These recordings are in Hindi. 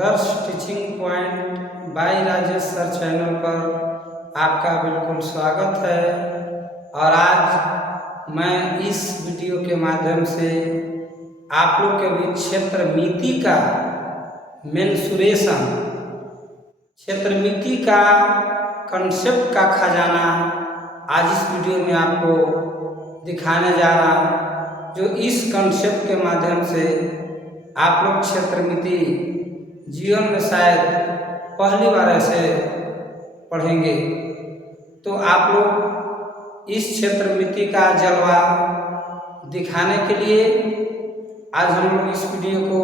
Adarsh teaching point by Rajesh sir channel पर आपका बिल्कुल स्वागत है। और आज मैं इस वीडियो के माध्यम से आप लोग के बीच क्षेत्र मिति का मेंसुरेशन, क्षेत्र मिति का कंसेप्ट का खजाना आज इस वीडियो में आपको दिखाने जा रहा हूँ, जो इस कंसेप्ट के माध्यम से आप लोग क्षेत्र मिति जीवन में शायद पहली बार ऐसे पढ़ेंगे। तो आप लोग इस क्षेत्र मिति का जलवा दिखाने के लिए आज हम लोग इस वीडियो को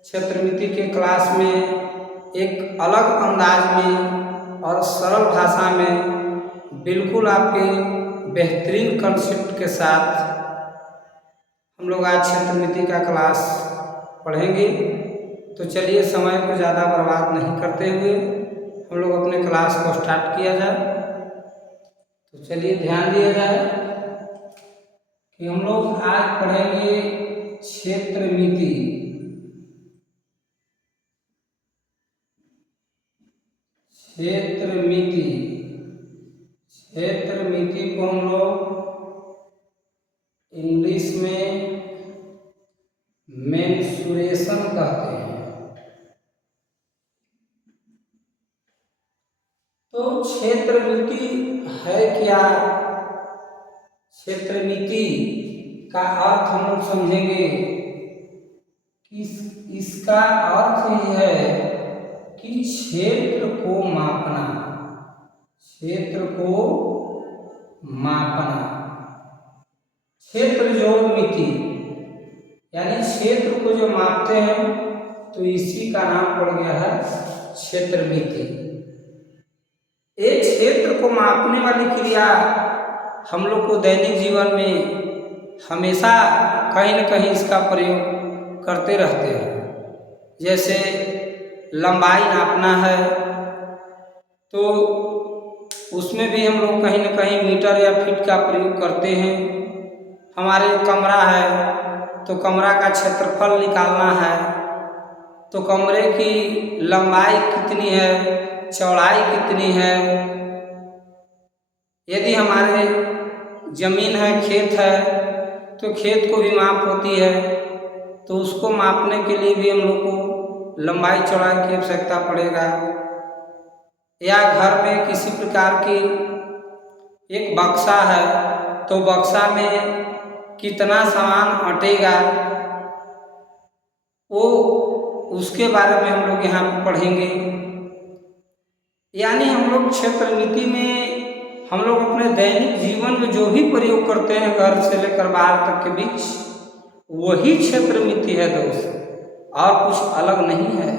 क्षेत्र मिति के क्लास में एक अलग अंदाज में और सरल भाषा में बिल्कुल आपके बेहतरीन कंसेप्ट के साथ हम लोग आज क्षेत्र मिति का क्लास पढ़ेंगे। तो चलिए समय को ज़्यादा बर्बाद नहीं करते हुए हम लोग अपने क्लास को स्टार्ट किया जाए। तो चलिए ध्यान दिया जाए कि हम लोग आज पढ़ेंगे क्षेत्र मिति। क्षेत्र मिति, क्षेत्र मिति को हम लोग इंग्लिश में मेंसुरेशन कहते हैं। तो क्षेत्र मिति है क्या? क्षेत्र मिति का अर्थ हम लोग समझेंगे कि इसका अर्थ यह है कि क्षेत्र को मापना, क्षेत्र को मापना। क्षेत्र जोड़ मिति यानी क्षेत्र को जो मापते हैं तो इसी का नाम पड़ गया है क्षेत्र मिति। एक क्षेत्र को मापने वाली क्रिया हम लोग को दैनिक जीवन में हमेशा कहीं न कहीं इसका प्रयोग करते रहते हैं। जैसे लंबाई नापना है तो उसमें भी हम लोग कहीं न कहीं मीटर या फीट का प्रयोग करते हैं। हमारे कमरा है तो कमरा का क्षेत्रफल निकालना है तो कमरे की लंबाई कितनी है, चौड़ाई कितनी है। यदि हमारे जमीन है, खेत है तो खेत को भी माप होती है, तो उसको मापने के लिए भी हम लोग को लंबाई चौड़ाई की आवश्यकता पड़ेगा। या घर में किसी प्रकार की एक बक्सा है तो बक्सा में कितना सामान अटेगा वो उसके बारे में हम लोग यहाँ पर पढ़ेंगे। यानी हम लोग क्षेत्र मिति में हम लोग अपने दैनिक जीवन में जो भी प्रयोग करते हैं घर से लेकर बाहर तक के बीच, वही क्षेत्र मिति है दोस्त, और कुछ अलग नहीं है।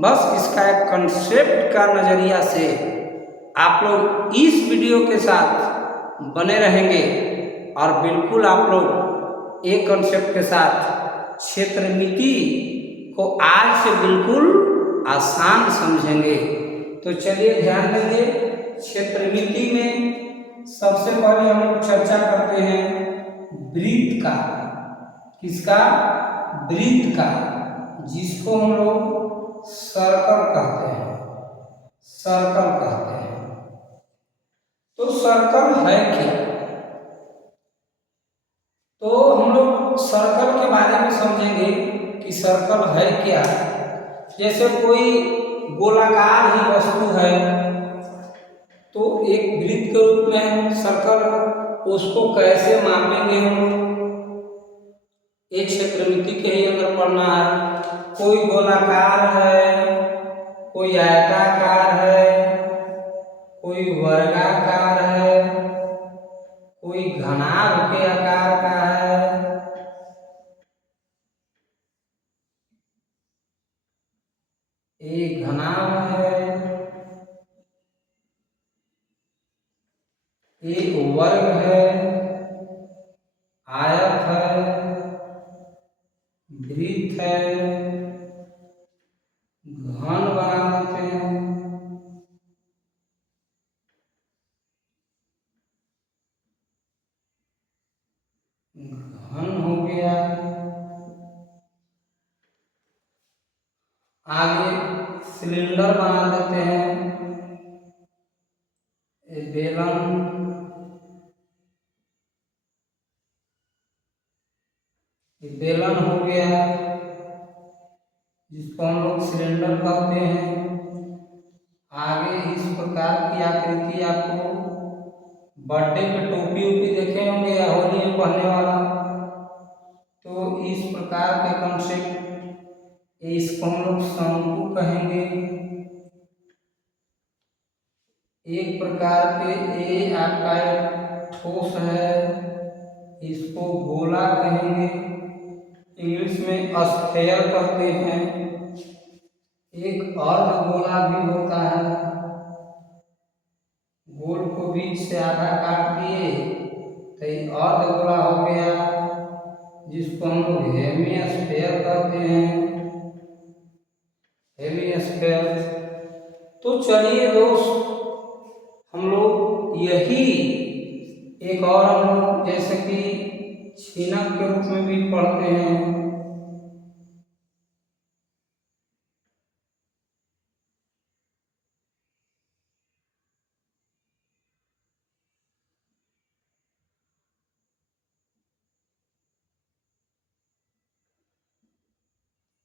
बस इसका एक कंसेप्ट का नज़रिया से आप लोग इस वीडियो के साथ बने रहेंगे और बिल्कुल आप लोग एक कंसेप्ट के साथ क्षेत्र मिति को आज से बिल्कुल आसान समझेंगे। तो चलिए ध्यान देंगे, क्षेत्र मिति में सबसे पहले हम लोग चर्चा करते हैं वृत्त का। किसका? वृत्त का, जिसको हम लोग सर्कल कहते हैं। सर्कल कहते हैं। तो सर्कल है क्या? तो हम लोग सर्कल के बारे में समझेंगे कि सर्कल है क्या। जैसे कोई गोलाकार ही वस्तु है तो एक वृत्त के रूप में सर्कल, उसको कैसे मापेंगे हम लोग, एक क्षेत्र मिति के ही अंदर पढ़ना है। कोई गोलाकार है, कोई आयताकार है, कोई वर्गाकार है, कोई घनाभ के आकार का है, एक घनाभ है, एक वर्ग है, आयत है, वृत्त है, घन बना देते हैं, घन हो गया। सिलेंडर बना देते हैं। बेलन, बेलन हो गया जिसको हम लोग सिलेंडर कहते हैं। आगे इस प्रकार की आकृति आपको बर्थडे पे टोपी ओपी देखे होंगे या होली में पहनने वाला, तो इस प्रकार के कंसेप्ट, इसको हम लोग शंकु कहेंगे। एक प्रकार के ये आपका एक ठोस है, इसको गोला कहेंगे, इंग्लिश में स्फेयर कहते हैं। एक अर्ध गोला भी होता है, गोल को बीच से आधा काट दिए तो ये अर्ध गोला हो गया, जिसको हम लोग हेमिस्फेयर कहते हैं, हेमिस्फेयर। तो चलिए दोस्त, हम लोग यही एक और हम लोग जैसे कि छीनक के रूप में भी पढ़ते हैं।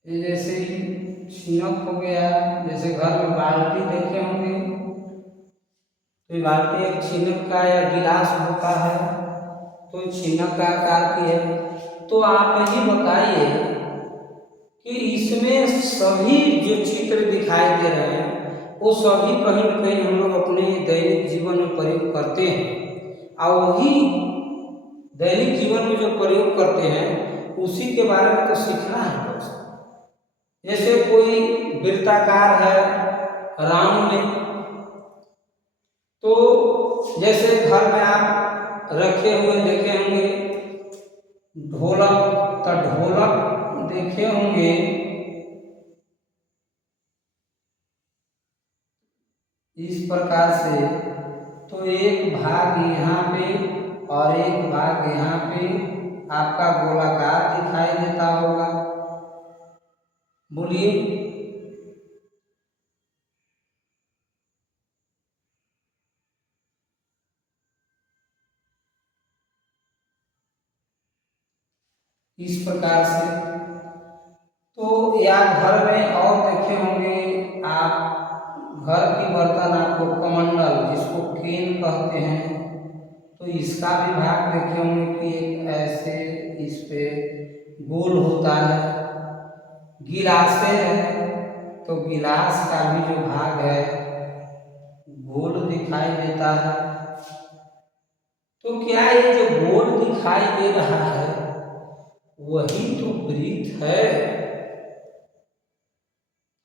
ये जैसे ही छीनक हो गया, जैसे घर में बाल्टी देखे होंगे, तो बाल्टी एक छीनक का या गिलास होता है, तो छीनक का आकार की है। तो आप ही बताइए कि इसमें सभी जो चित्र दिखाई दे रहे हैं वो सभी कहीं न कहीं हम लोग अपने दैनिक जीवन में प्रयोग करते हैं, और वही दैनिक जीवन में जो प्रयोग करते हैं उसी के बारे में तो सीखना है दोस्त। जैसे कोई वृत्ताकार है राउंड में, तो जैसे घर में आप रखे हुए देखे होंगे ढोलक, तो ढोलक देखे होंगे इस प्रकार से, तो एक भाग यहाँ पे और एक भाग यहाँ पे आपका गोलाकार दिखाई देता होगा। बोलिए, इस प्रकार से। तो या घर में और देखे होंगे आप, घर की बर्तन आपको कमंडल जिसको केन कहते हैं, तो इसका भी भाग देखे होंगे कि एक ऐसे इस पे गोल होता है। गिलासे हैं, तो गिलास का भी जो भाग है गोल दिखाई देता है। तो क्या ये जो गोल दिखाई दे रहा है वही तो वृत्त है।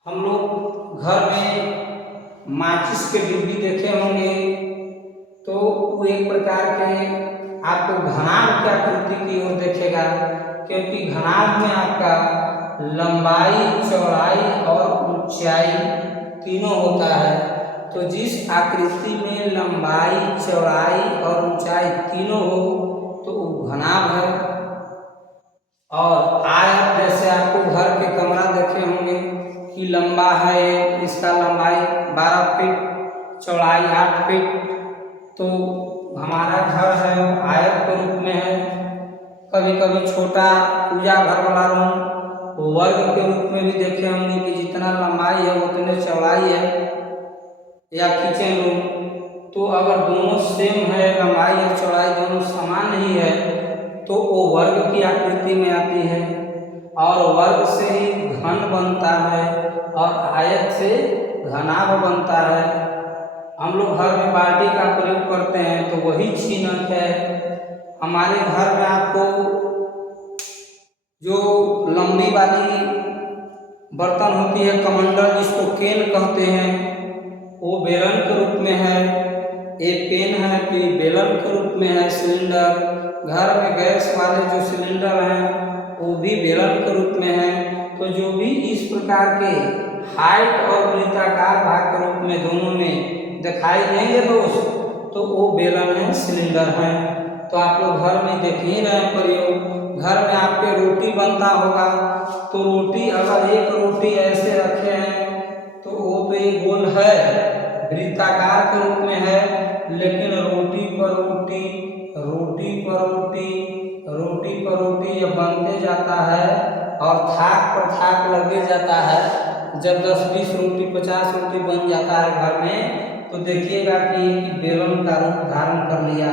हम लोग घर में माचिस के डिब्बी देखे होंगे, तो वो एक प्रकार के आपको घनाभ की आकृति की ओर देखेगा, क्योंकि घनाभ में आपका लंबाई, चौड़ाई और ऊंचाई तीनों होता है। तो जिस आकृति में लंबाई, चौड़ाई और ऊंचाई तीनों हो तो वो घनाभ है। और आयत, जैसे आपको घर के कमरा देखे होंगे कि लंबा है, इसका लंबाई 12 फीट, चौड़ाई 8 फीट, तो हमारा घर है आयत के रूप में है। कभी कभी छोटा पूजा घर वाला रूम वर्ग के रूप में भी देखे होंगे कि जितना लंबाई है उतने चौड़ाई है, या किचन रूम। तो अगर दोनों सेम है, लंबाई और चौड़ाई दोनों समान ही है, तो वो वर्ग की आकृति में आती है, और वर्ग से ही घन बनता है और आयत से घनाभ बनता है। हम लोग घर में बाल्टी का प्रयोग करते हैं तो वही छीनक है। हमारे घर में आपको जो लंबी वाली बर्तन होती है कमंडल, जिसको केन कहते हैं, वो बेलन के रूप में है। एक पेन है तो ये बेलन के रूप में है। सिलेंडर, घर में गैस वाले जो सिलेंडर हैं वो भी बेलन के रूप में है। तो जो भी इस प्रकार के हाइट और वृत्ताकार भाग के रूप में दोनों में दिखाई देंगे दोस्त, तो वो बेलन है, सिलेंडर है। तो आप लोग घर में देख ही रहे हैं प्रयोग। घर में आपके रोटी बनता होगा, तो रोटी अगर एक रोटी ऐसे रखे हैं तो वो तो ये गोल है, वृत्ताकार के रूप में है, लेकिन रोटी पर रोटी, रोटी पर रोटी, रोटी पर रोटी जब बनते जाता है और थाक पर थाक लगे जाता है, जब 10-20 रोटी 50 रोटी बन जाता है घर में, तो देखिएगा कि बेलन का रूप धारण कर लिया।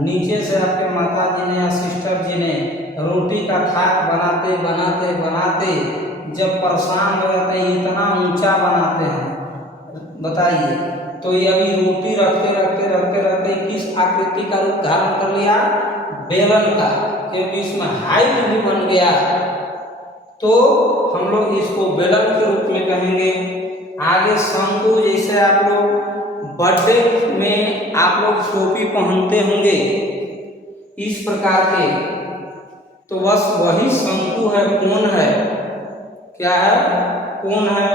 नीचे से आपके माता जी ने या सिस्टर जी ने रोटी का थाक बनाते बनाते बनाते जब परेशान हो जाते हैं, इतना ऊंचा बनाते हैं, बताइए। तो ये अभी रोटी रखते रखते रखते रखते किस आकृति का रूप धारण कर लिया? बेलन का, क्योंकि इसमें हाइट भी बन गया, तो हम लोग इसको बेलन के रूप में कहेंगे। आगे शंकु, जैसे आप लोग बर्थडे में आप लोग टोपी पहनते होंगे इस प्रकार के, तो बस वही शंकु है, कोण है, क्या है? कोण है।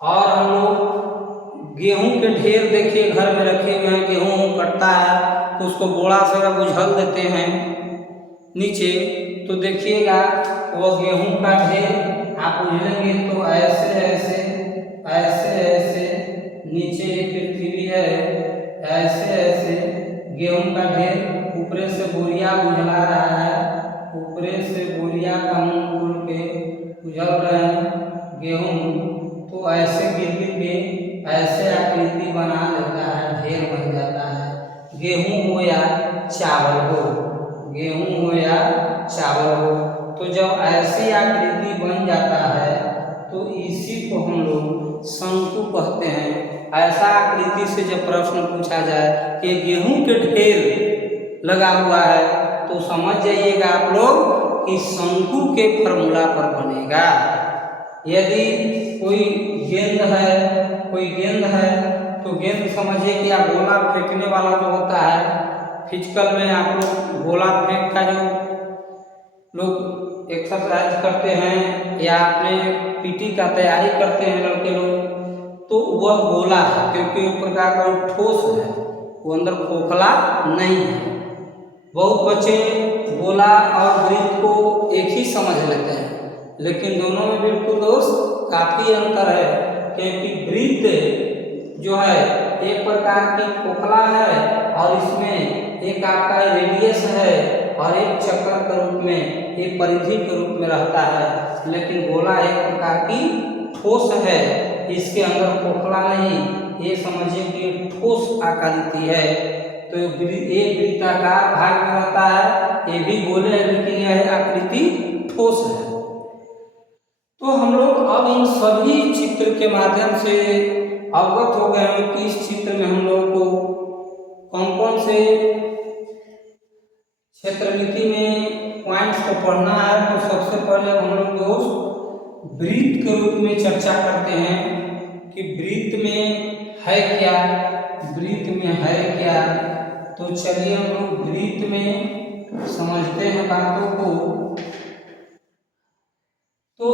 और हम लोग गेहूं के ढेर देखिए घर में रखे हुए हैं, गेहूं कटता है तो उसको बोड़ा से अगर उझल देते हैं नीचे, तो देखिएगा वो गेहूं का ढेर आप उझलेंगे तो ऐसे ऐसे ऐसे ऐसे नीचे पृथ्वी है, ऐसे ऐसे गेहूं का ढेर ऊपरे से बोरिया उझला रहा है, ऊपरे से बोरिया का मुंह खोल के उझल रहे हैं गेहूं, तो ऐसे गिर गिर के ऐसे आकृति बना लेता है, ढेर बन जाता है। गेहूं हो या चावल हो, गेहूं हो या चावल हो, तो जब ऐसी आकृति बन जाता है तो इसी को हम लोग शंकु कहते हैं। ऐसा आकृति से जब प्रश्न पूछा जाए कि गेहूं के ढेर लगा हुआ है, तो समझ जाइएगा आप लोग कि शंकु के फॉर्मूला पर बनेगा। यदि कोई गेंद है, कोई गेंद है, तो गेंद समझिए कि आप गोला फेंकने वाला जो होता है, फिजिकल में आप लोग गोला फेंक का जो लोग एक्सरसाइज करते हैं या अपने पीटी का तैयारी करते हैं लड़के लोग, तो वह गोला है, क्योंकि एक प्रकार का ठोस है, वो अंदर खोखला नहीं है। बहुत बच्चे गोला और वृत्त को एक ही समझ लेते हैं, लेकिन दोनों में बिल्कुल दोस्त काफी अंतर है, क्योंकि वृत्त जो है एक प्रकार की खोखला है और इसमें एक आपका रेडियस है और एक चक्कर के रूप में, एक परिधि के रूप में रहता है, लेकिन गोला एक प्रकार की ठोस है, इसके अंदर खोखला नहीं, ये समझिए कि ठोस आकृति है। तो ये वृत्ताकार भाग में रहता है, ये भी गोले है, लेकिन यह आकृति ठोस है। तो हम लोग अब इन सभी चित्र के माध्यम से अवगत हो गए हैं कि इस चित्र में हम लोग को कौन कौन से क्षेत्रमिति में पॉइंट्स को पढ़ना है। तो सबसे पहले हम लोग दोस्त वृत्त के रूप में चर्चा करते हैं कि वृत्त में है क्या, वृत्त में है क्या। तो चलिए हम लोग वृत्त में समझते हैं बातों को। तो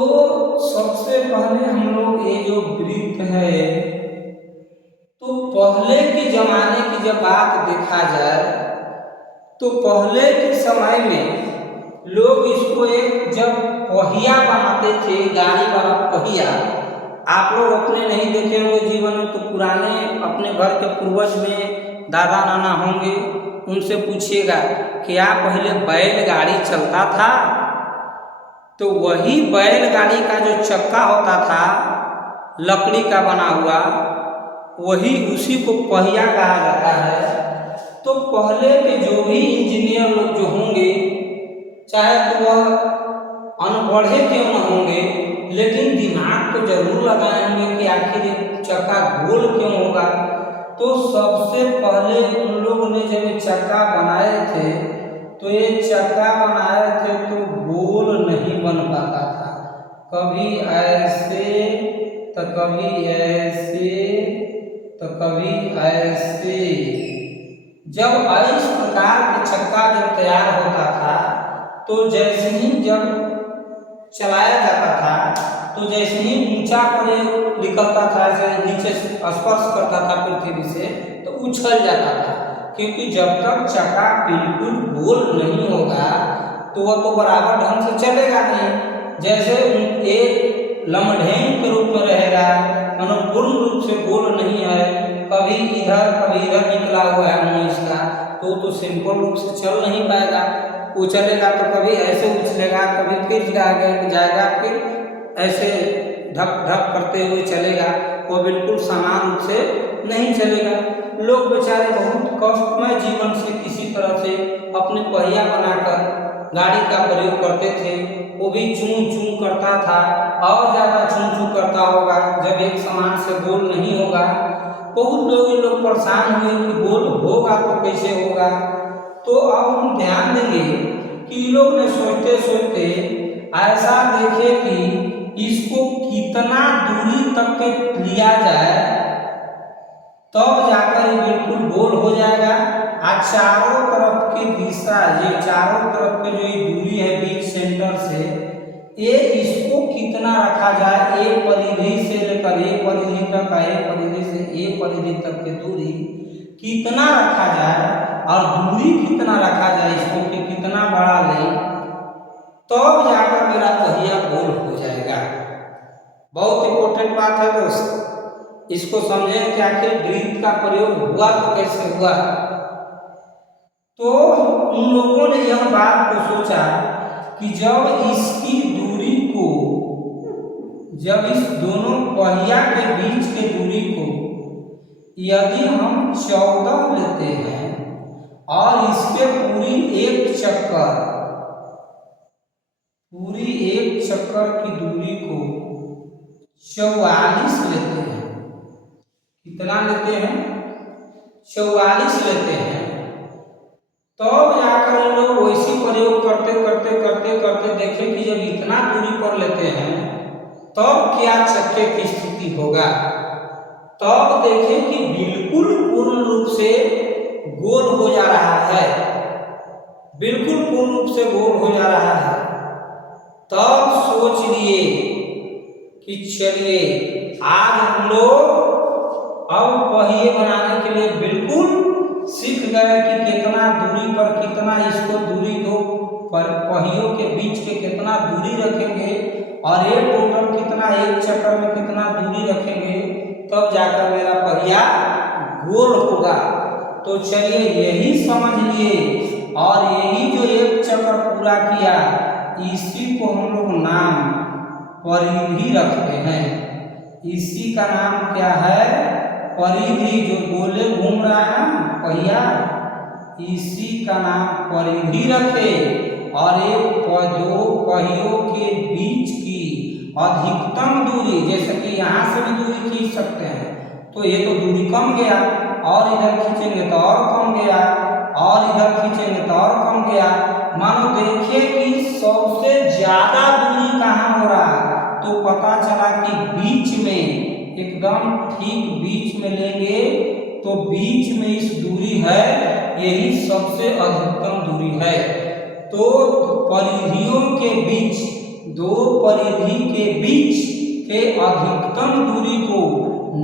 सबसे पहले हम लोग ये जो वृत्त है, तो पहले के जमाने की जब बात देखा जाए तो पहले के समय में लोग इसको एक जब पहिया बनाते थे, गाड़ी वाला पहिया, आप लोग अपने नहीं देखे होंगे जीवन में, तो पुराने अपने घर के पूर्वज में दादा नाना होंगे, उनसे पूछिएगा क्या पहले बैलगाड़ी चलता था? तो वही बैलगाड़ी का जो चक्का होता था लकड़ी का बना हुआ, वही उसी को पहिया कहा जाता है। तो पहले के जो भी इंजीनियर लोग जो होंगे, चाहे तो वह अनपढ़े क्यों न होंगे, लेकिन दिमाग तो जरूर लगाएंगे कि आखिर ये चक्का गोल क्यों होगा। तो सबसे पहले उन लोगों ने जब ये चक्का बनाए थे, तो ये चक्का बनाए थे तो गोल नहीं बन पाता था, कभी ऐसे तो कभी ऐसे तो कभी ऐसे। जब इस प्रकार के चक्का जब तैयार होता था, तो जैसे ही जब चलाया जाता था, तो जैसे ही ऊंचा पर निकलता था, ऐसे नीचे स्पर्श करता था पृथ्वी से, तो उछल जाता था, क्योंकि जब तक चक्का बिल्कुल गोल नहीं होगा तो वह तो बराबर ढंग से चलेगा नहीं। जैसे एक लम्ढेन के रूप में रहेगा, मानो पूर्ण रूप से गोल नहीं है, कभी इधर निकला हुआ है मुंह इसका, तो सिंपल रूप से चल नहीं पाएगा। उछलेगा तो कभी ऐसे उछलेगा, कभी फिर जाएगा, फिर ऐसे धक धक करते हुए चलेगा, वो बिल्कुल समान रूप से नहीं चलेगा। लोग बेचारे बहुत कष्टमय जीवन से किसी तरह से अपने पहिया बनाकर गाड़ी का प्रयोग करते थे, वो भी चूं चूं करता था और ज़्यादा चूं चूं करता होगा जब एक समान से गोल नहीं होगा। बहुत लोग परेशान हुए कि गोल होगा तो कैसे होगा। तो अब हम ध्यान देंगे कि लोग ने सोचते सोचते ऐसा देखे कि इसको कितना दूरी तक के लिया जाए तब जाकर ये बिल्कुल गोल हो जाएगा। आज चारों तरफ की दिशा, ये चारों तरफ की जो ये दूरी है बीच सेंटर से, ये इसको कितना रखा जाए, एक परिधि से लेकर एक परिधि तक, एक परिधि से एक परिधि तक की दूरी कितना रखा जाए और दूरी कितना रखा जाए, इसको कि कितना बड़ा ले, तब जाकर मेरा पहिया गोल हो जाएगा। बहुत इंपॉर्टेंट बात है दोस्त, इसको समझें कि आखिर वृत्त का प्रयोग हुआ तो कैसे हुआ। तो उन लोगों ने यह बात को सोचा कि जब इसकी दूरी को, जब इस दोनों पहिया के बीच के दूरी को यदि हम 14 लेते हैं और इसके पूरी एक चक्कर की दूरी को 44 लेते हैं, कितना लेते हैं, 44 लेते हैं, तब जाकर हम लोग वैसी प्रयोग करते करते करते करते देखें कि जब इतना दूरी पर लेते हैं तब क्या चक्के की स्थिति होगा। तब देखें कि बिल्कुल पूर्ण रूप से गोल हो जा रहा है, बिल्कुल पूर्ण रूप से गोल हो जा रहा है। तब सोच लिए कि चलिए आज हम लोग अब पहिए बनाने के लिए बिल्कुल सीख गए कि कितना दूरी पर कितना इसको दूरी दो पर पहियों के बीच के कितना दूरी रखेंगे और ये टोटल कितना, एक चक्कर में कितना दूरी रखेंगे, तब जाकर मेरा पहिया गोल होगा। तो चलिए यही समझ लिए और यही जो एक चक्कर पूरा किया, इसी को हम लोग नाम परिधि रखते हैं। इसी का नाम क्या है, परिधि। जो गोले घूम रहा है ना पहिया, इसी का नाम परिधि रखे और एक दो पहियों के बीच की अधिकतम दूरी, जैसे कि यहाँ से भी दूरी खींच सकते हैं, तो ये तो दूरी कम गया, और इधर खींचेंगे तो और कम गया, और इधर खींचेंगे तो और कम गया। मानो देखिए कि सबसे ज्यादा दूरी कहाँ हो रहा है, तो पता चला कि बीच में, एकदम ठीक बीच में लेंगे तो बीच में इस दूरी है, यही सबसे अधिकतम दूरी है। तो परिधियों के बीच, दो परिधि के बीच के अधिकतम दूरी को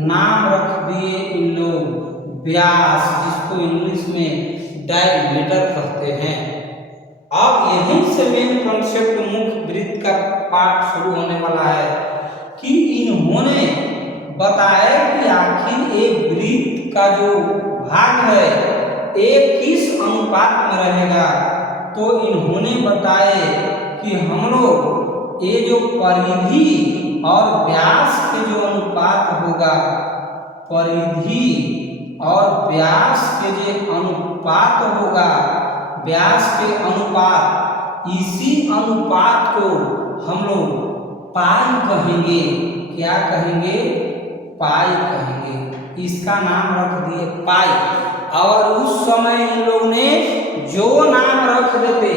नाम रख दिए इन लोग व्यास, जिसको इंग्लिश में डायमीटर कहते हैं। अब यहीं से मेन कॉन्सेप्ट, मुख्य वृत्त का पाठ शुरू होने वाला है कि इन्होंने बताया कि आखिर एक वृत्त का जो भाग है एक किस अनुपात में रहेगा। तो इन्होंने बताए कि हम लोग ये जो परिधि और व्यास के जो अनुपात होगा, परिधि और व्यास के जो अनुपात होगा, व्यास के अनुपात, इसी अनुपात को हम लोग पाई कहेंगे। क्या कहेंगे, पाई कहेंगे। इसका नाम रख दिए पाई। और उस समय इन लोग ने जो नाम रख देते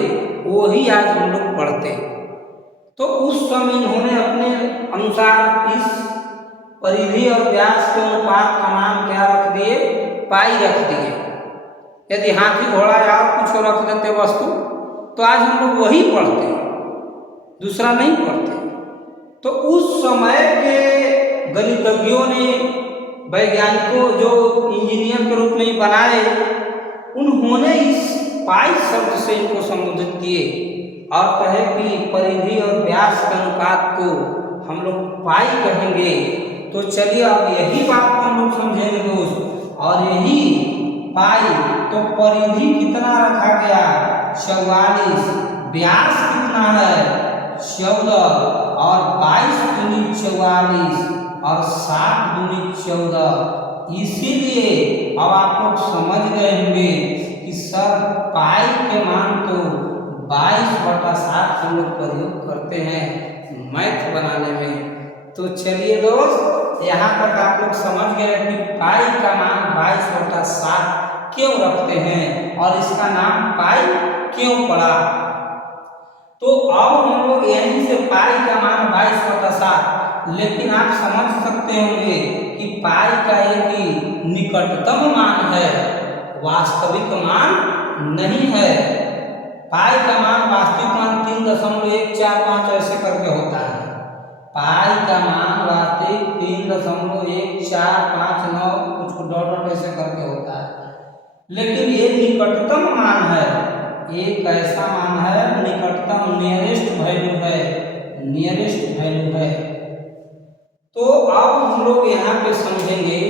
वही आज हम लोग पढ़ते। तो उस समय इन्होंने अपने अनुसार इस परिधि और व्यास के अनुपात का नाम क्या रख दिए, पाई रख दिए। यदि हाथी घोड़ा या कुछ रख देते वस्तु, तो आज हम लोग वही पढ़ते, दूसरा नहीं पढ़ते। तो उस समय के गणितज्ञों ने, वैज्ञानिकों जो इंजीनियर के रूप में बनाए, उन्होंने इस पाई शब्द से इनको संबोधित किए और कहे कि परिधि और व्यास के अनुपात को हम लोग पाई कहेंगे। तो चलिए अब यही बात को हम लोग समझेंगे दोस्त। और यही पाई तो परिधि कितना रखा गया 44, व्यास कितना है 14 और 22 दूनी 44 और 7 दूनी 14। इसीलिए अब आप लोग समझ गए होंगे कि सर पाई के मान तो 22/7 हम लोग प्रयोग करते हैं मैथ बनाने में। तो चलिए दोस्त यहाँ तक आप लोग समझ गए कि पाई का मान 22/7 क्यों रखते हैं और इसका नाम पाई क्यों पड़ा। तो अब हम लोग यहीं से पाई का मान 22/7, लेकिन आप समझ सकते होंगे कि पाई का एक ही निकटतम मान है, वास्तविक मान नहीं है। पाई का मान वास्तविक मान 3.145 ऐसे करके होता है। पाई का मान वास्तविक 3.1459 कुछ डॉट ऐसे करके होता है, लेकिन ये निकटतम मान है, एक ऐसा मान है निकटतम, नियरेस्ट वैल्यू है, नियरेस्ट वैल्यू है। तो अब हम लोग यहाँ पे समझेंगे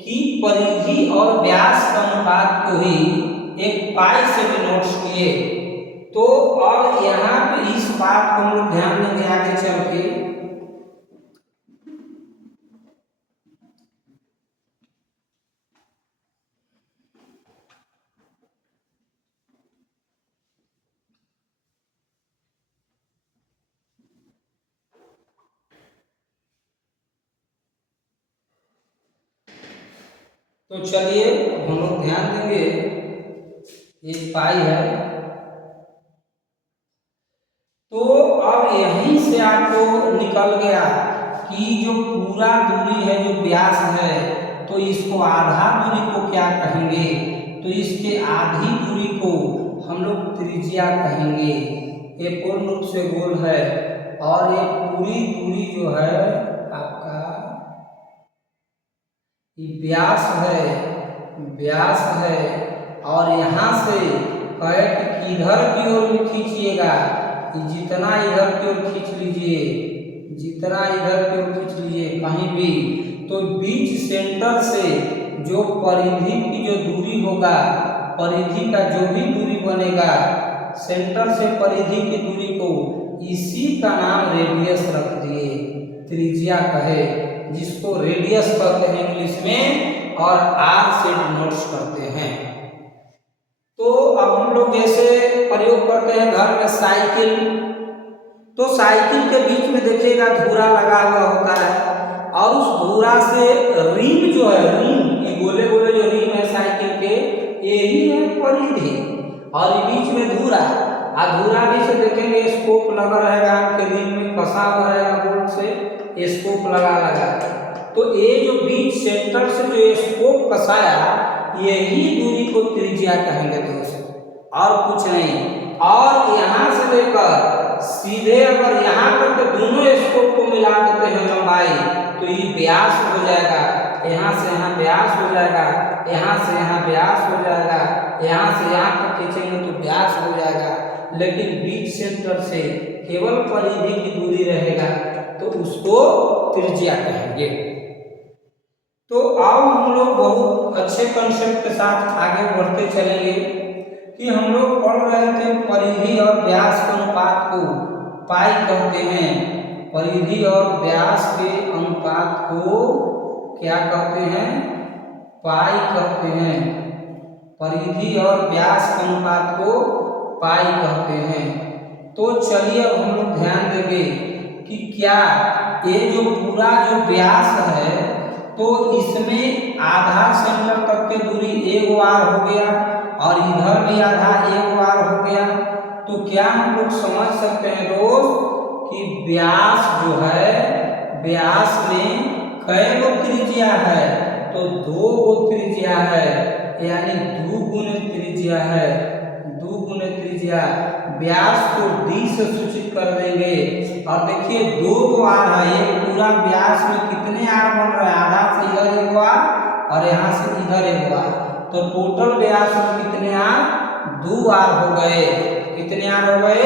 कि परिधि और व्यास का अनुपात को ही एक पाई से डिनोट किए। तो अब यहाँ पे इस बात को हम लोग ध्यान देंगे आगे चल के। तो चलिए हम लोग ध्यान देंगे, ये पाई है। तो अब यहीं से आपको निकल गया कि जो पूरा दूरी है जो व्यास है, तो इसको आधा दूरी को क्या कहेंगे, तो इसके आधी दूरी को हम लोग त्रिज्या कहेंगे। ये पूर्ण रूप से गोल है और ये पूरी दूरी जो है आपका व्यास है, व्यास है। और यहाँ से कैट किधर की ओर भी खींचिएगा, जितना इधर की ओर खींच लीजिए, जितना इधर की ओर खींच लीजिए कहीं भी, तो बीच सेंटर से जो परिधि की जो दूरी होगा, परिधि का जो भी दूरी बनेगा, सेंटर से परिधि की दूरी को इसी का नाम रेडियस रख दिए, त्रिज्या कहे, जिसको रेडियस कहते हैं इंग्लिश में, और आर से डिनोट करते हैं। तो अब हम लोग जैसे प्रयोग करते हैं घर में साइकिल, तो साइकिल के बीच में देखिएगा धुरा लगा हुआ होता है, और उस धुरा से रिम जो है, रिम ये गोले गोले जो रिम है साइकिल के, यही है परिधि, और ये बीच में धुरा, धुरा भी से देखेंगे स्कोप लगा रहेगा आपके रिम में, कसा हुआ रहेगा बोल्ट से, स्कोप लगा लगा। तो ये जो बीच सेंटर से जो स्कोप कसाया, यही दूरी को त्रिज्या कहेंगे दोस्त, और कुछ नहीं। और यहाँ से लेकर सीधे अगर यहाँ तक के दोनों स्कोप को मिला देते हैं लंबाई, तो ये व्यास हो जाएगा, यहाँ से यहाँ व्यास हो जाएगा, यहाँ से यहाँ व्यास हो जाएगा, यहाँ से यहाँ तक खींचेंगे तो व्यास हो जाएगा। लेकिन बीच सेंटर से केवल परिधि की दूरी रहेगा, तो उसको त्रिज्या कहेंगे। तो अब हम लोग बहुत अच्छे कंसेप्ट के साथ आगे बढ़ते चलेंगे कि हम लोग पढ़ रहे थे परिधि और व्यास के अनुपात को पाई कहते हैं। परिधि और व्यास के अनुपात को क्या कहते हैं, पाई कहते हैं। परिधि और व्यास के अनुपात को पाई कहते हैं। तो चलिए अब हम लोग ध्यान देंगे कि क्या ये जो पूरा जो व्यास है, तो इसमें आधा सेंटर तक की दूरी 1 बार हो गया, और इधर भी आधा 1 बार हो गया। तो क्या हम लोग समझ सकते हैं दोस्त कि व्यास जो है, व्यास में कई गो त्रिज्या है, तो 2 गो त्रिज्या है, यानी 2 गुने त्रिज्या है, 2 गुने त्रिज्या। व्यास को d से सूचित कर देंगे, और देखिए 2 गो आर है, ये पूरा व्यास में कितने आर बन रहा है, आधा से इधर 1 आर और यहाँ से इधर 1 आर, तो टोटल व्यास में कितने आर 2 आर हो गए। कितने आर हो गए?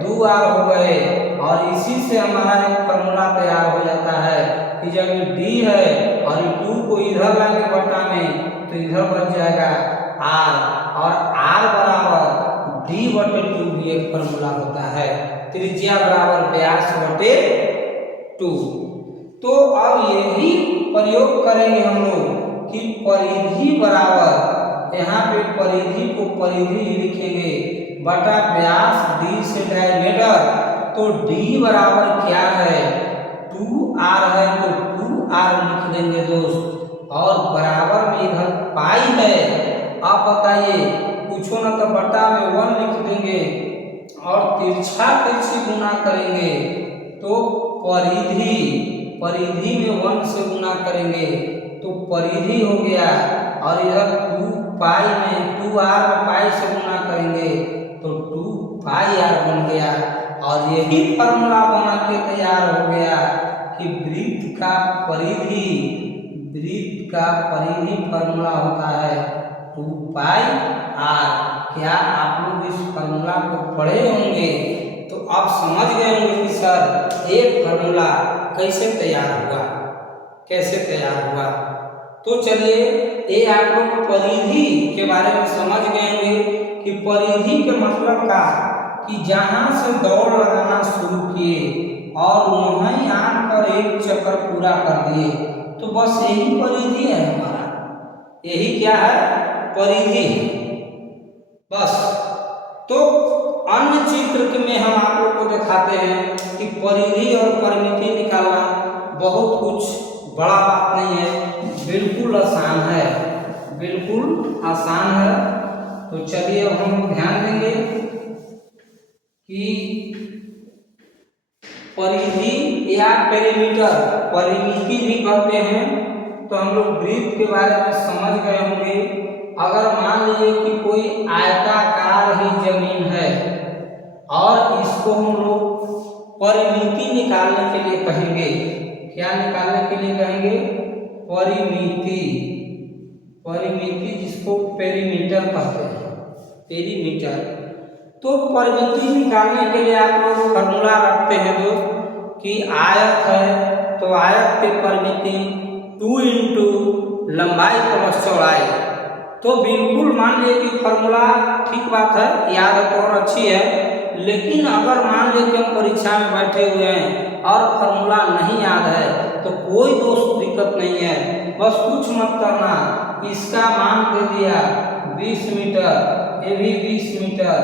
2 आर हो गए। और इसी से हमारा एक फॉर्मूला तैयार हो जाता है कि जब ये डी है और ये 2 को इधर लाएंगे बटा में तो इधर बच जाएगा आर, और आर बराबर डी बटे 2 भी एक फॉर्मूला होता है। त्रिज्या बराबर व्यास बटे 2। तो अब यही प्रयोग करेंगे हम लोग कि परिधि बराबर, यहाँ पे परिधि को परिधि ही लिखेंगे बटा व्यास डी से डायमीटर। तो डी बराबर क्या है? 2r है तो 2r लिख देंगे दोस्त, और बराबर में इधर पाई है। आप बताइए, पूछो ना तो बटा में 1 लिख देंगे और तिरछा तिरछी गुना करेंगे तो परिधि में 1 से गुना करेंगे तो परिधि हो गया, और इधर 2 पाई में 2r में पाई से गुना करेंगे तो 2 पाई r बन गया। और यही फॉर्मूला बना के तैयार हो गया कि वृत्त का परिधि फॉर्मूला होता है 2 पाई r। क्या आप लोग इस फॉर्मूला को पढ़े होंगे? तो आप समझ गए होंगे कि सर ये फॉर्मूला कैसे तैयार हुआ। तो चलिए, ये आप लोग परिधि के बारे में समझ गए होंगे कि परिधि के मतलब का कि जहां से दौड़ लगाना शुरू किए और वहीं आकर एक चक्कर पूरा कर दिए, तो बस यही परिधि है हमारा। यही क्या है? परिधि बस। तो अन्य चित्र में हम आप लोग को दिखाते हैं कि परिधि और परिमिति निकालना बहुत कुछ बड़ा बात नहीं है, बिल्कुल आसान है। तो चलिए अब हम ध्यान देंगे कि परिधि या पेरीमीटर, परिमिति भी कहते हैं। तो हम लोग वृत्त के बारे में समझ गए होंगे। अगर मान लीजिए कि कोई आयताकार ही जमीन है और इसको हम लोग परिमिति निकालने के लिए कहेंगे। क्या निकालने के लिए कहेंगे? परिमिति, जिसको पेरीमीटर कहते हैं, पेरीमीटर। तो परिमिति निकालने के लिए आप लोग फॉर्मूला रखते हैं दोस्त कि आयत है तो आयत की परिमिति 2 इंटू लंबाई प्लस चौड़ाई। तो बिल्कुल मान लीजिए कि फॉर्मूला ठीक बात है, याद है तो और अच्छी है। लेकिन अगर मान लीजिए कि हम परीक्षा में बैठे हुए हैं और फॉर्मूला नहीं याद है तो कोई दोस्त दिक्कत नहीं है, बस कुछ मत करना। इसका मान दे दिया 20 मीटर, ये भी 20 मीटर,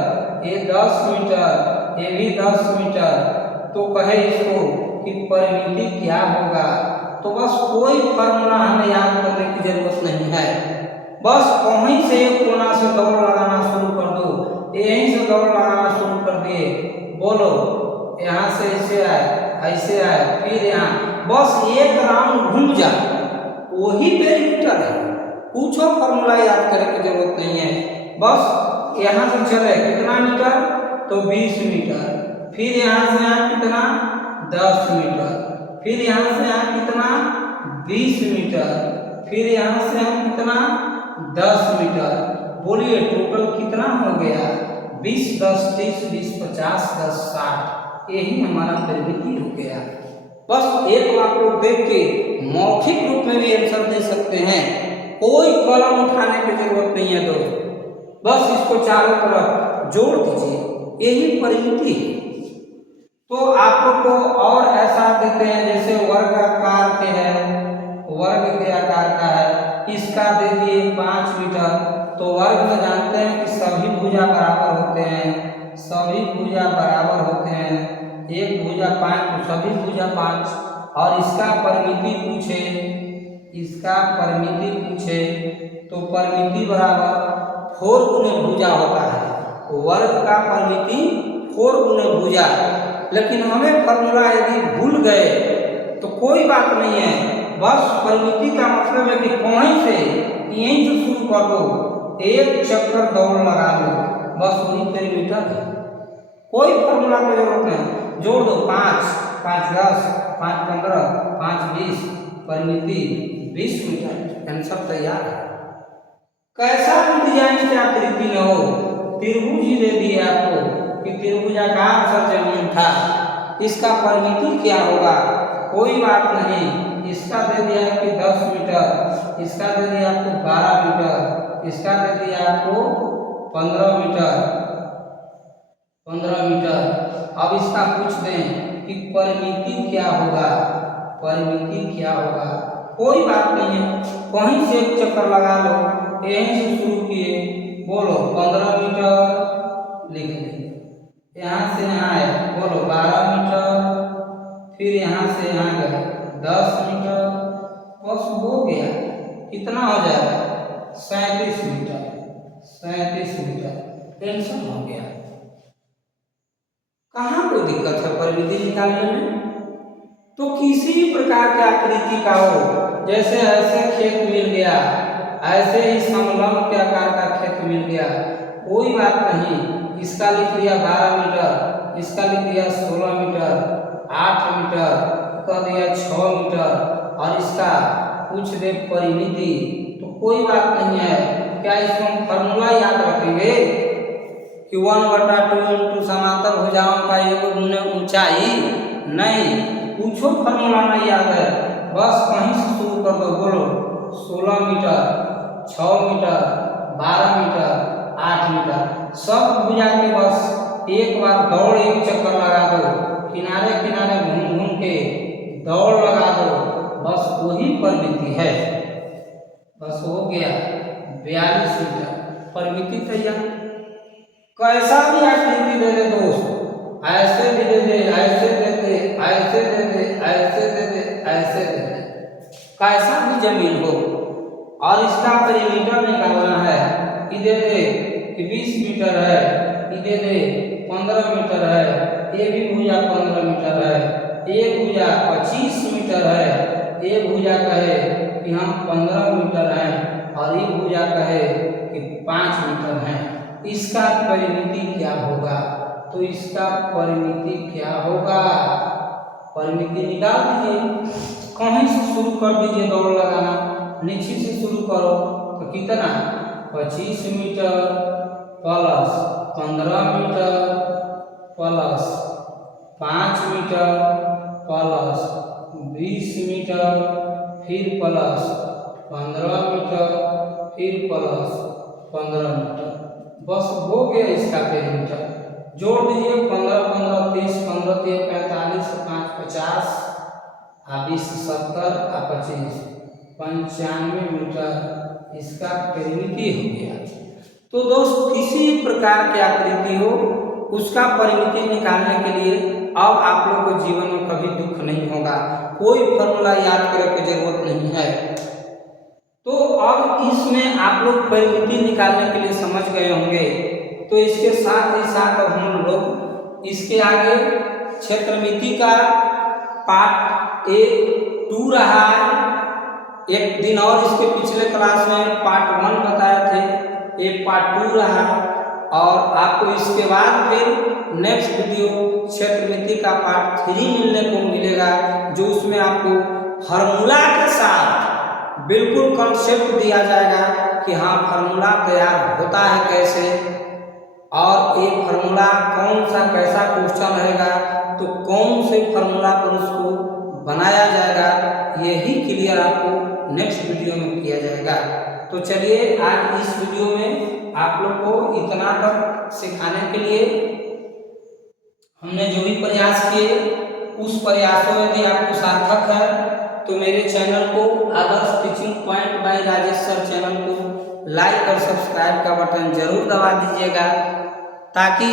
ये 10 मीटर, ये भी 10 मीटर। तो कहे इसको कि परिमिति क्या होगा। तो बस कोई फॉर्मूला हमें याद करने की जरूरत नहीं है, बस वहीं से एक कोना से दौड़ लगाना शुरू कर दो। यहीं से दौड़ लगाना शुरू कर दिए, बोलो यहाँ से ऐसे आए फिर यहाँ, बस एक राउंड घूम जा, वही पेरीमीटर है। पूछो फॉर्मूला याद करने की जरूरत नहीं है। बस यहाँ से चले कितना मीटर? तो 20 मीटर। फिर यहाँ से यहाँ कितना? 10 मीटर। फिर यहाँ से यहाँ कितना? 20 मीटर। फिर यहाँ से यहाँ कितना? 10 मीटर। बोलिए टोटल कितना हो गया? 20 10 30 20 50 10 60। यही हमारा परिमिति हो गया। बस एक आप लोग देख के मौखिक रूप में भी आंसर दे सकते हैं, कोई कलम उठाने की जरूरत नहीं है दोस्त। बस इसको चारों तरफ जोड़ दीजिए, यही परिमिति है। तो आप लोग को और ऐसा देते हैं जैसे वर्ग आकार के है, वर्ग के आकार का है, इसका दे दिए 5 मीटर। तो वर्ग में जानते हैं कि सभी भुजा बराबर होते हैं, सभी भुजा बराबर होते हैं। एक भुजा 5 तो सभी भुजा 5। और इसका परिमिति पूछे तो परिमिति बराबर 4 गुने भुजा होता है। वर्ग का परिमिति 4 गुने भुजा। लेकिन हमें फॉर्मूला यदि भूल गए तो कोई बात नहीं है, बस परिमिति का मतलब है कि यहीं से शुरू कर दो, एक चक्कर दौड़ लगा लो, बस वही पेरीमीटर है। कोई फॉर्मूला की जरूरत नहीं, जोड़ दो 5 5 10 5 15 5 20, परिमिति 20 मीटर। आंसर तैयार है। कैसा भी डिजाइन की आकृति न हो, त्रिभुज ही दे दिए आपको कि त्रिभुजाकार सरजमीन था, इसका परिमिति क्या होगा, कोई बात नहीं। इसका दे दिया कि 10 मीटर, इसका दे दिया आपको 12 मीटर, इसका दे दिया आपको 15 मीटर। अब इसका पूछ दें कि परिमिति क्या होगा, परिमिति क्या होगा, कोई बात नहीं है, कहीं से एक चक्कर लगा लो, यहीं से शुरू किए, बोलो 15 मीटर लिख दें, यहाँ से यहाँ है, बोलो 12 मीटर, फिर यहाँ से यहाँ गए 10 मीटर, बस हो गया। कितना हो जाएगा 37 मीटर, 37 मीटर, टेंशन हो गया। कहाँ कोई दिक्कत है परिमिति निकालने में? तो किसी प्रकार की आकृति का हो, जैसे ऐसे खेत मिल गया, ऐसे ही समलंब के आकार का खेत मिल गया, कोई बात नहीं, इसका लिख दिया 12 मीटर, इसका लिख दिया 16 मीटर, 8 मीटर, कर दिया 6 मीटर, और इसका पूछ दे परिमिति, तो कोई बात नहीं है। क्या इसको हम फॉर्मूला याद रखेंगे कि 1/2 इंटू समांतर भुजाओं का योग गुने ऊंचाई? नहीं, पूछो फॉर्मूला नहीं याद है, बस कहीं से शुरू कर दो, बोलो 16 मीटर, 6 मीटर, 12 मीटर, 8 मीटर, सब भुजा के बस एक बार दौड़, एक चक्कर लगा दो, किनारे किनारे घूम घूम के दौड़ लगा दो, बस वही परिमिति है। बस हो गया 42 मीटर, परिमिति तैयार। कैसा भी आकृति दे दे दोस्त, ऐसे भी दे दे, ऐसे दे दे, ऐसे दे दे, ऐसे दे दे, ऐसे दे दे, कैसा भी जमीन हो, और इसका परिमीटर निकालना है, ये दे दे कि 20 मीटर है, ये दे दे 15 मीटर है, ये भी भुजा 15 मीटर है, ये भुजा 25 मीटर है, ये भुजा कहे कि हम 15 मीटर हैं, और ये भुजा कहे कि 5 मीटर हैं, इसका परिमिति क्या होगा? तो इसका परिमिति क्या होगा, परिमिति निकाल दीजिए, कहीं से शुरू कर दीजिए दौड़ लगाना, नीचे से शुरू करो, तो कितना 25 metre plus 15 metre plus 5 metre plus 20 metre, फिर प्लस 15 मीटर, फिर प्लस 15 मीटर, बस हो गया इसका पेरीमीटर। जोड़ दीजिए 15 15 30, 15 3 45, 5 50, 20 70, 25 95 मीटर, इसका परिमिति हो गया। तो दोस्त किसी प्रकार की आकृति हो, उसका परिमिति निकालने के लिए अब आप लोग को जीवन में कभी दुख नहीं होगा, कोई फॉर्मूला याद करने की जरूरत नहीं है। तो अब इसमें आप लोग परिमिति निकालने के लिए समझ गए होंगे, तो इसके साथ ही साथ अब हम लोग इसके आगे क्षेत्रमिति का पार्ट 2 रहा है, एक दिन और इसके पिछले क्लास में पार्ट 1 बताए थे, ये पार्ट 2 रहा, और आपको इसके बाद फिर नेक्स्ट वीडियो क्षेत्रमिति का पार्ट 3 मिलने को मिलेगा, जो उसमें आपको फार्मूला के साथ बिल्कुल कॉन्सेप्ट दिया जाएगा कि हाँ फार्मूला तैयार होता है कैसे, और एक फार्मूला कौन सा कैसा क्वेश्चन रहेगा, तो कौन से फार्मूला पर उसको बनाया जाएगा, यही क्लियर आपको नेक्स्ट वीडियो में किया जाएगा। तो चलिए आज इस वीडियो में आप लोग को इतना तक सिखाने के लिए हमने जो भी प्रयास किए, उस प्रयासों यदि आपको सार्थक है तो मेरे चैनल को Adarsh teaching point by Rajesh sir channel को लाइक और सब्सक्राइब का बटन जरूर दबा दीजिएगा, ताकि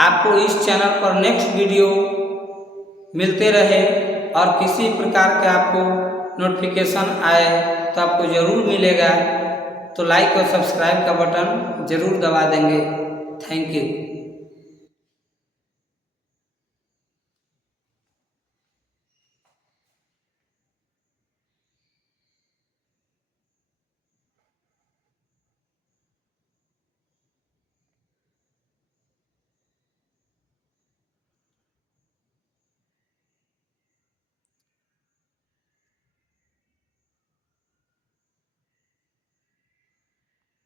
आपको इस चैनल पर नेक्स्ट वीडियो मिलते रहे, और किसी प्रकार के आपको नोटिफिकेशन आए तो आपको ज़रूर मिलेगा। तो लाइक और सब्सक्राइब का बटन ज़रूर दबा देंगे। Thank you.